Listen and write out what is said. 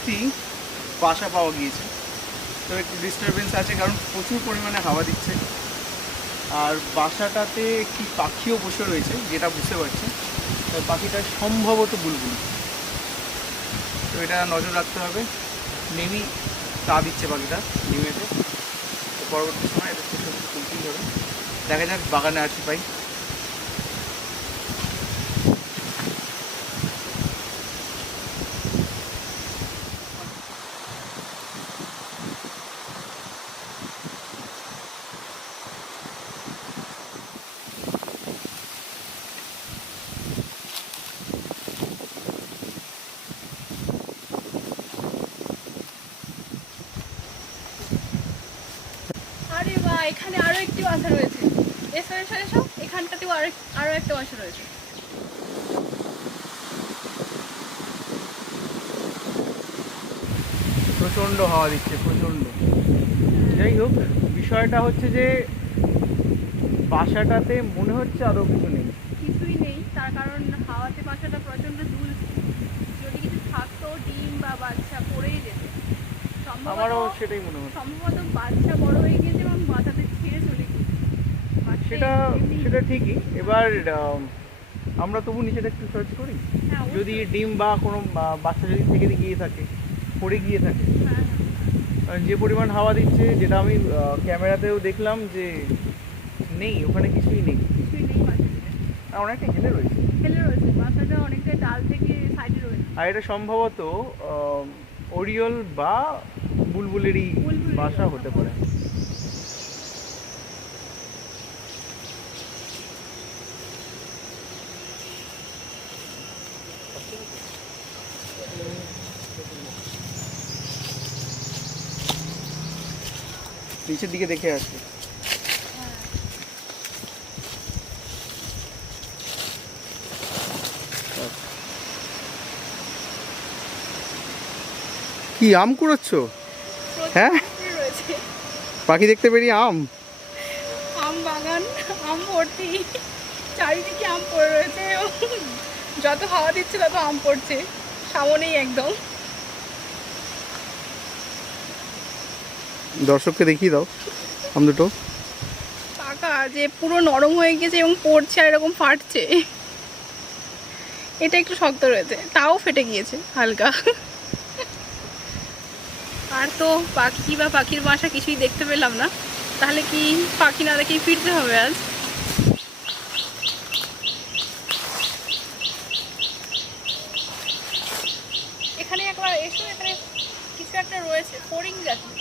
একটি বাসা পাওয়া গিয়েছে। তো একটু ডিস্টারবেন্স আছে কারণ প্রচুর পরিমাণে হাওয়া দিচ্ছে। আর বাসাটাতে একটি পাখিও বসে রয়েছে, যেটা বুঝতে পারছি। পাখিটা সম্ভবত বুলবুল। তো এটা নজর রাখতে হবে। নেমই তা দিচ্ছে পাখিটা ডিমেতে। তো পরবর্তী সময় এটা শেষ হতে তুলতেই হবে। দেখা যাক বাগানে আর কি পাই। আরে বাহ, এখানে আরো একটি বাসা রয়েছে। এসো এসো এসো, এখানটাতেও আরো একটা বাসা রয়েছে। প্রচণ্ড হাওয়া দিচ্ছে, প্রচণ্ড। যাই হোক, বিষয়টা হচ্ছে যে বাসাটাতে মনে হচ্ছে আদৌ কিছু নেই। কিছুই নেই, তার কারণ হাওয়াতে বাসাটা প্রচন্ড দুলছে। যদি কিছু থাকতো ডিম বা বাচ্চা পড়েই যেত। আমারও সেটাই মনে হচ্ছে। সম্ভবত বাচ্চা বড় হয়ে গেছে এবং বাচ্চাদের ছেড়ে চলে গেছে। সেটা সেটা ঠিকই। এবার আমরা তবু নিচেটা একটু সার্চ করি। হ্যাঁ, যদি ডিম বা কোনো বাচ্চা যদি থেকে গিয়ে থাকে, পড়ে গিয়ে থাকে। হ্যাঁ, কারণ যে পরিমাণ হাওয়া দিচ্ছে, যেটা আমি ক্যামেরাতেও দেখলাম যে নেই, ওখানে কিছুই নেই। কিছুই নেই বাচ্চাদের। আর অনেকটা হেলে রয়েছে। ফেলে রয়েছে বাচ্চাটা, অনেকটা ডাল থেকে সাইডে রয়েছে। আর এটা সম্ভবত ওরিওল বা বুলবুলেরই বাসা হতে পারে। নিচের দিকে দেখে আসবে। কি আম কুড়াচ্ছ? হ্যাঁ, রয়েছে পাখি দেখতে পেরিয়ে আম। আম বাগান, আম ভর্তি, চারিদিকে আম পড়ে রয়েছে এবং যত হাওয়া দিচ্ছে তত আম পড়ছে সামনেই একদম। দর্শককে দেখিয়ে দাও আম দুটো। পাকা যে পুরো নরম হয়ে গেছে এবং পড়ছে আর এরকম ফাটছে। এটা একটু শক্ত রয়েছে, তাও ফেটে গিয়েছে হালকা। আর তো পাখি বা পাখির বাসা কিছুই দেখতে পেলাম না। তাহলে কি পাখি না দেখেই ফিরতে হবে আজ? এখানে একবার এসো, এখানে কিছু একটা রয়েছে ফড়িং জাতীয়।